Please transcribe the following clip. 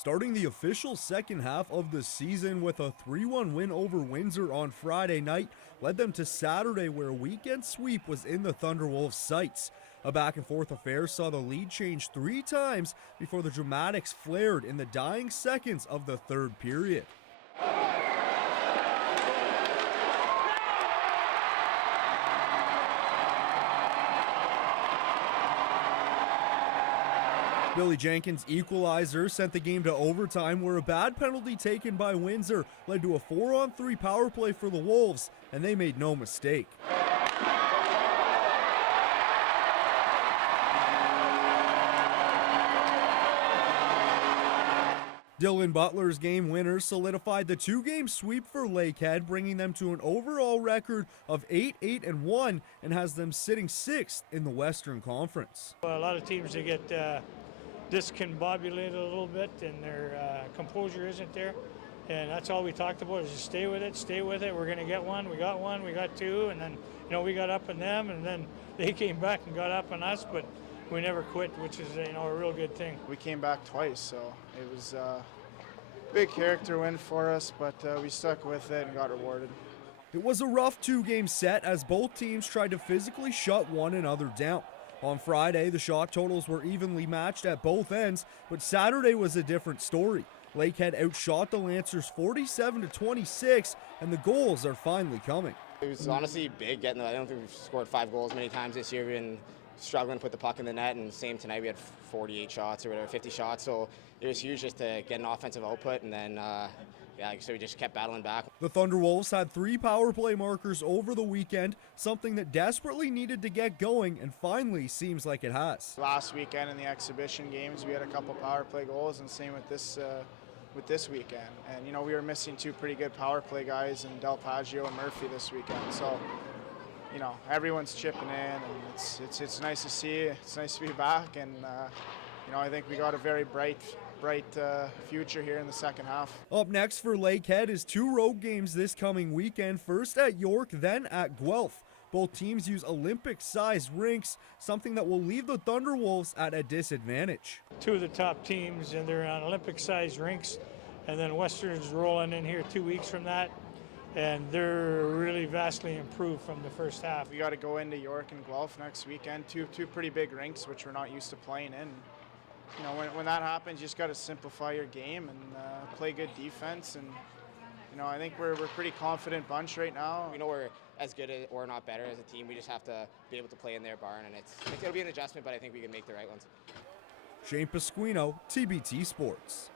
Starting the official second half of the season with a 3-1 win over Windsor on Friday night led them to Saturday, where a weekend sweep was in the Thunderwolves' sights. A back-and-forth affair saw the lead change 3 times before the dramatics flared in the dying seconds of the third period. Billy Jenkins' equalizer sent the game to overtime, where a bad penalty taken by Windsor led to a 4-on-3 power play for the Wolves, and they made no mistake. Dylan Butler's game winner solidified the 2-game sweep for Lakehead, bringing them to an overall record of 8-8-1 and has them sitting 6th in the Western Conference. A lot of teams, they get discombobulated a little bit and their composure isn't there, and that's all we talked about, is just stay with it, we're going to get one, we got two, and then we got up on them, and then they came back and got up on us, but we never quit, which is a real good thing. We came back twice, so it was a big character win for us, but we stuck with it and got rewarded. It was a rough 2-game set as both teams tried to physically shut one another down. On Friday, the shot totals were evenly matched at both ends, but Saturday was a different story. Lakehead outshot the Lancers 47-26, and the goals are finally coming. It was honestly big getting. I don't think we've scored 5 goals many times this year. We've been struggling to put the puck in the net, and same tonight we had 48 shots or whatever, 50 shots. So it was huge just to get an offensive output, and then so we just kept battling back. The Thunderwolves had 3 power play markers over the weekend, something that desperately needed to get going, and finally seems like it has. Last weekend in the exhibition games, we had a couple power play goals, and same with this weekend. And we were missing 2 pretty good power play guys in Del Paggio and Murphy this weekend. So everyone's chipping in, and it's nice to see. It's nice to be back, and I think we got a very bright future here in the second half. Up next for Lakehead is 2 road games this coming weekend, first at York, then at Guelph. Both teams use Olympic-sized rinks, something that will leave the Thunderwolves at a disadvantage. 2 of the top teams, and they're on Olympic-sized rinks, and then Western's rolling in here 2 weeks from that, and they're really vastly improved from the first half. We got to go into York and Guelph next weekend, two pretty big rinks which we're not used to playing in. When that happens, you just got to simplify your game and play good defense. And I think we're a pretty confident bunch right now. We know we're as good as, or not better as a team. We just have to be able to play in their barn, and it'll be an adjustment, but I think we can make the right ones. Shane Pasquino, TBT Sports.